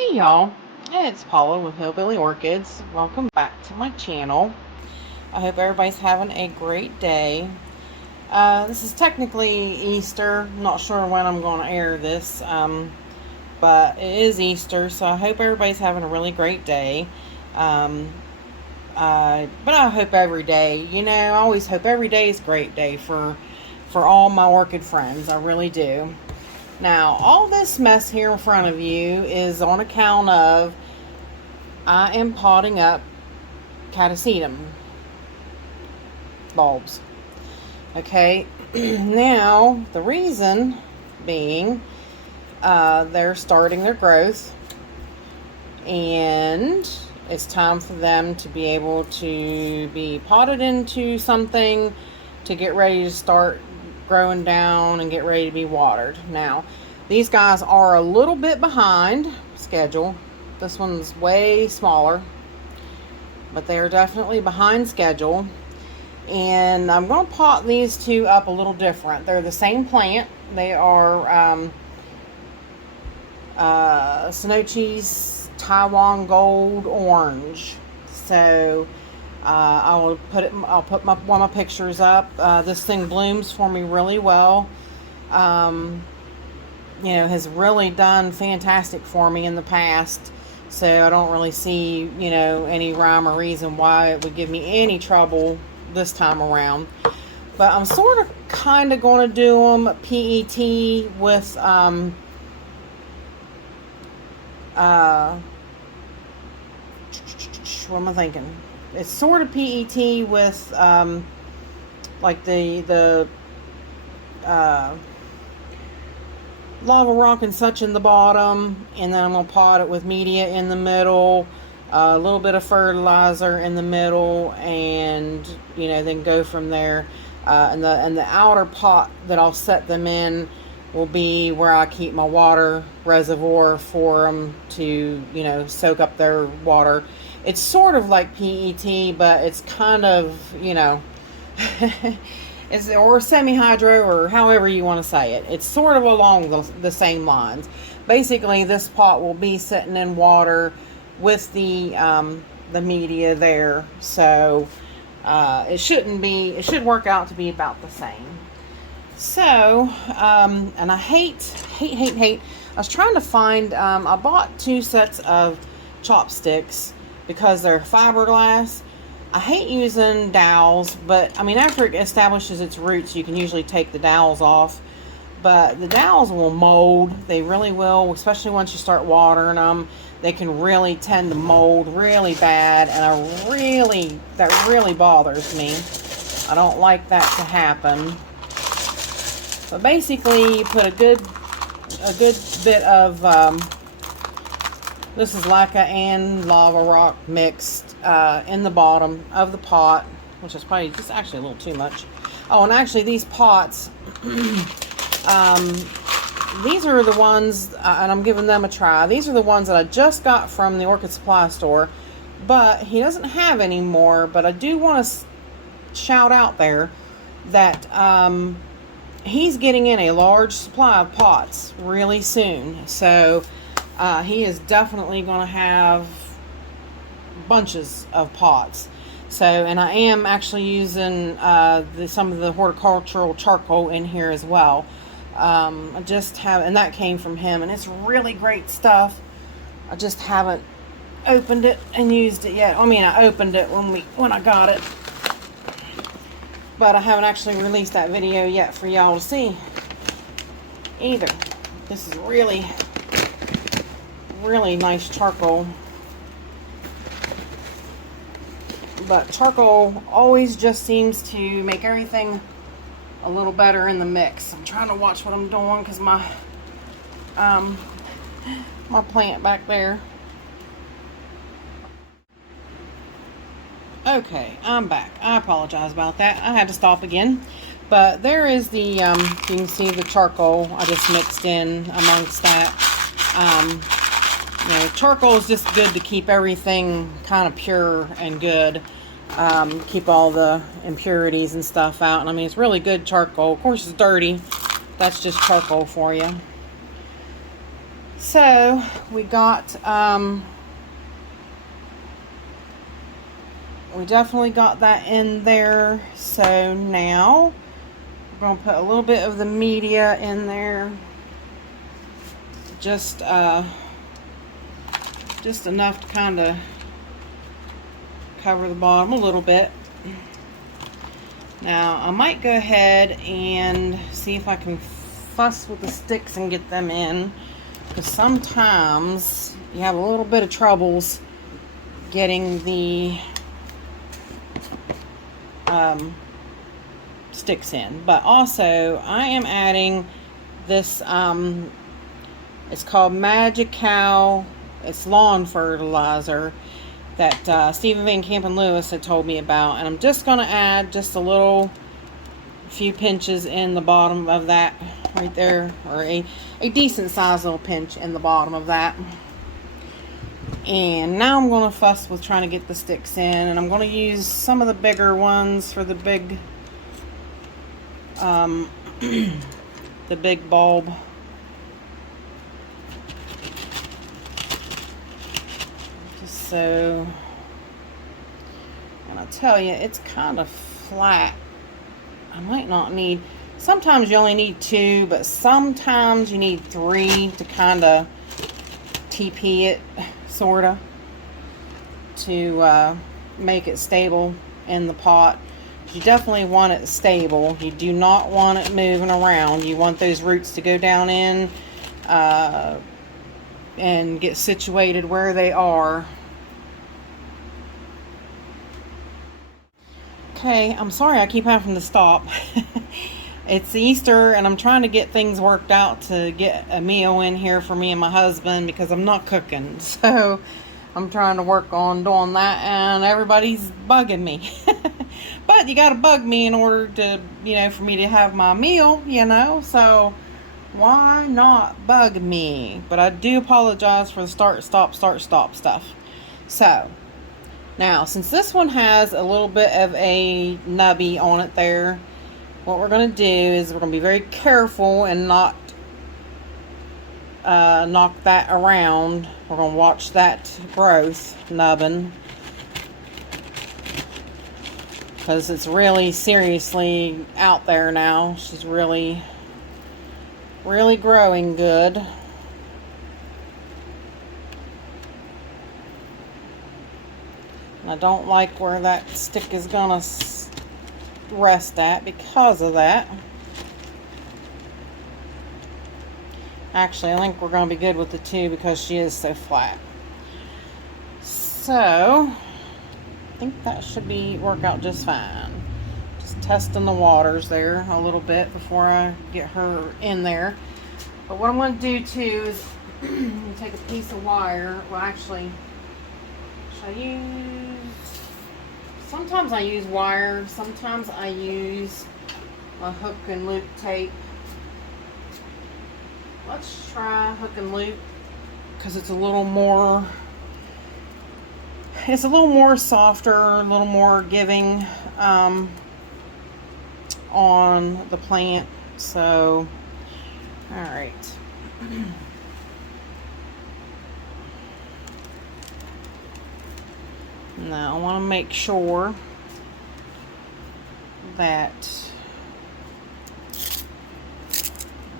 Hey y'all, it's Paula with Hillbilly Orchids. Welcome back to my channel. I hope everybody's having a great day. This is technically Easter. I'm not sure when I'm going to air this, but it is Easter, so I hope everybody's having a really great day. But I hope every day, I always hope every day is a great day for all my orchid friends. I really do. Now, all this mess here in front of you is on account of I am potting up catasetum bulbs. Okay, now the reason being they're starting their growth and it's time for them to be able to be potted into something to get ready to start growing down and get ready to be watered. Now, these guys are a little bit behind schedule. This one's way smaller, but they are definitely behind schedule. And I'm going to pot these two up a little different. They're the same plant. They are Sonochi's Tiawan Gold Orange. So I'll put one of my pictures up. This thing blooms for me really well. Has really done fantastic for me in the past. So I don't really see, any rhyme or reason why it would give me any trouble this time around. But I'm sort of kind of going to do them P.E.T. with what am I thinking? It's sort of P.E.T. with like the lava rock and such in the bottom, and then I'm going to pot it with media in the middle, a little bit of fertilizer in the middle, and then go from there. And the outer pot that I'll set them in will be where I keep my water reservoir for them to soak up their water. It's sort of like PET, but it's kind of or semi-hydro, or however you want to say it. It's sort of along the same lines. Basically, this pot will be sitting in water with the media there, so it should work out to be about the same. So, and I hate. I was trying to find. I bought 2 sets of chopsticks because they're fiberglass. I hate using dowels, but after it establishes its roots, you can usually take the dowels off. But the dowels will mold. They really will, especially once you start watering them. They can really tend to mold really bad, and that really bothers me. I don't like that to happen. But basically, you put a good bit of this is mica and lava rock mixed in the bottom of the pot, which is probably just actually a little too much. Oh, and actually these pots, these are the ones, and I'm giving them a try. These are the ones that I just got from the orchid supply store, but he doesn't have any more. But I do want to shout out there that he's getting in a large supply of pots really soon. So he is definitely going to have bunches of pots. So, and I am actually using some of the horticultural charcoal in here as well. I just have, and that came from him, and it's really great stuff. I just haven't opened it and used it yet. I opened it when I got it, but I haven't actually released that video yet for y'all to see either. This is really nice charcoal. But charcoal always just seems to make everything a little better in the mix. I'm trying to watch what I'm doing because my plant back there. Okay, I'm back. I apologize about that. I had to stop again. But there is the, you can see the charcoal I just mixed in amongst that. Charcoal is just good to keep everything kind of pure and good. Keep all the impurities and stuff out. And it's really good charcoal. Of course, it's dirty. That's just charcoal for you. So we got, we definitely got that in there. So now we're going to put a little bit of the media in there. Just enough to kind of cover the bottom a little bit. Now I might go ahead and see if I can fuss with the sticks and get them in, because sometimes you have a little bit of troubles getting the sticks in. But also I am adding this, it's called Magic Cow. It's lawn fertilizer that Stephen Van Campen Lewis had told me about, and I'm just going to add just a few pinches in the bottom of that right there, or a decent sized little pinch in the bottom of that. And now I'm going to fuss with trying to get the sticks in, and I'm going to use some of the bigger ones for the big the big bulb. So, and I'll tell you, it's kind of flat. I might not need, sometimes you only need 2, but sometimes you need 3 to kind of TP it, sort of, to make it stable in the pot. You definitely want it stable. You do not want it moving around. You want those roots to go down in and get situated where they are. Okay, I'm sorry I keep having to stop. It's Easter and I'm trying to get things worked out to get a meal in here for me and my husband, because I'm not cooking. So I'm trying to work on doing that, and everybody's bugging me. But you gotta bug me in order to, for me to have my meal, so why not bug me? But I do apologize for the start, stop stuff. So now, since this one has a little bit of a nubby on it there, what we're going to do is we're going to be very careful and not knock that around. We're going to watch that growth nubbin, because it's really seriously out there now. She's really growing good. I don't like where that stick is gonna rest at because of that. Actually, I think we're gonna be good with the 2 because she is so flat. So I think that should work out just fine. Just testing the waters there a little bit before I get her in there. But what I'm gonna do too is take a piece of wire. Well, actually, sometimes I use wire, sometimes I use a hook and loop tape. Let's try hook and loop, because it's a little more softer, a little more giving on the plant. So, all right. Now I want to make sure that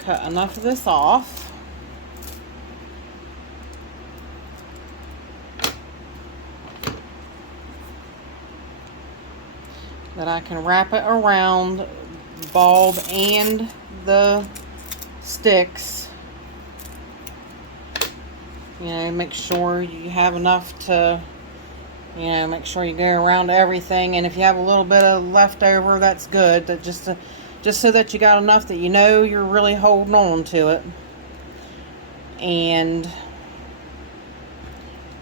cut enough of this off that I can wrap it around the bulb and the sticks. Make sure you have enough to make sure you go around everything, and if you have a little bit of leftover, that's good. That just so that you got enough that you're really holding on to it. And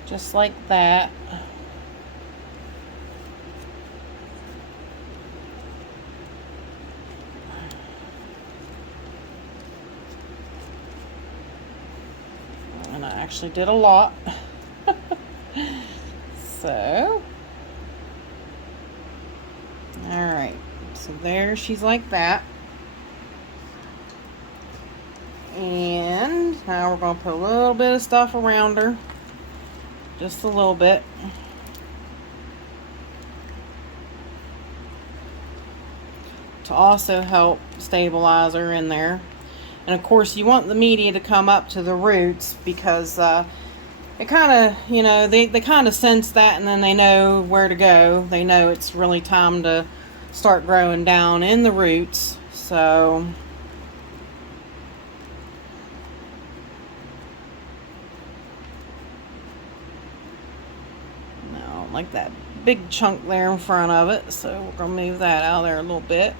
just like that. And I actually did a lot. So, alright, so there she's like that. And And now we're going to put a little bit of stuff around her. Just a little bit. To also help stabilize her in there. And of course you want the media to come up to the roots, because it kind of, you know, they kind of sense that, and then they know where to go. They know it's really time to start growing down in the roots. So now, like that big chunk there in front of it, so we're gonna move that out of there a little bit.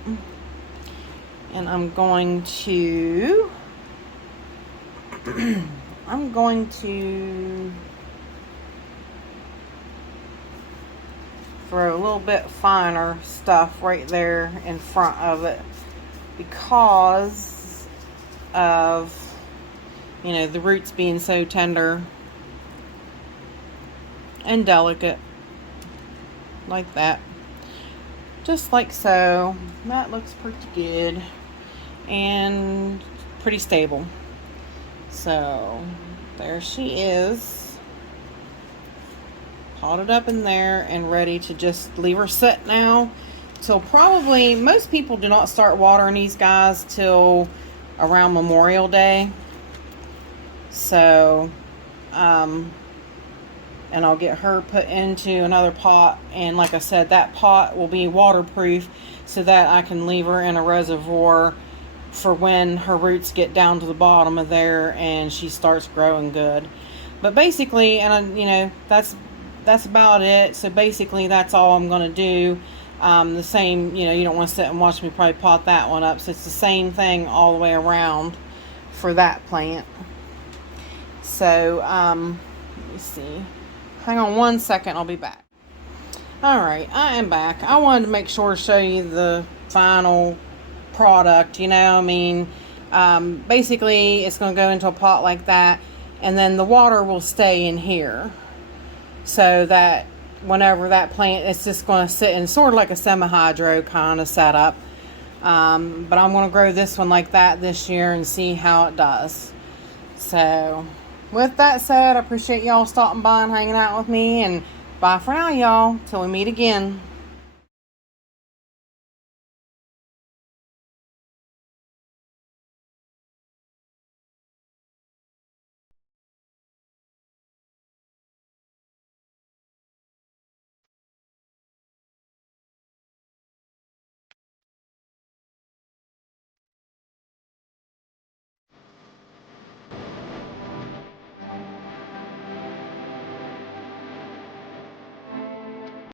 And I'm going to throw a little bit finer stuff right there in front of it, because of, you know, the roots being so tender and delicate, like that, just like so. That looks pretty good and pretty stable. So there she is, potted up in there and ready to just leave her sit now till probably, most people do not start watering these guys till around Memorial Day. So and I'll get her put into another pot, and like I said, that pot will be waterproof so that I can leave her in a reservoir for when her roots get down to the bottom of there and she starts growing good. But basically, and you know, that's about it. So basically that's all I'm going to do. The same, you know, you don't want to sit and watch me probably pot that one up, so it's the same thing all the way around for that plant. So let me see, hang on one second, I'll be back. Alright, I am back. I wanted to make sure to show you the final product, you know. I mean, basically it's going to go into a pot like that, and then the water will stay in here, so that whenever that plant, it's just going to sit in sort of like a semi-hydro kind of setup. But I'm going to grow this one like that this year and see how it does. So with that said, I appreciate y'all stopping by and hanging out with me, and bye for now, y'all, till we meet again.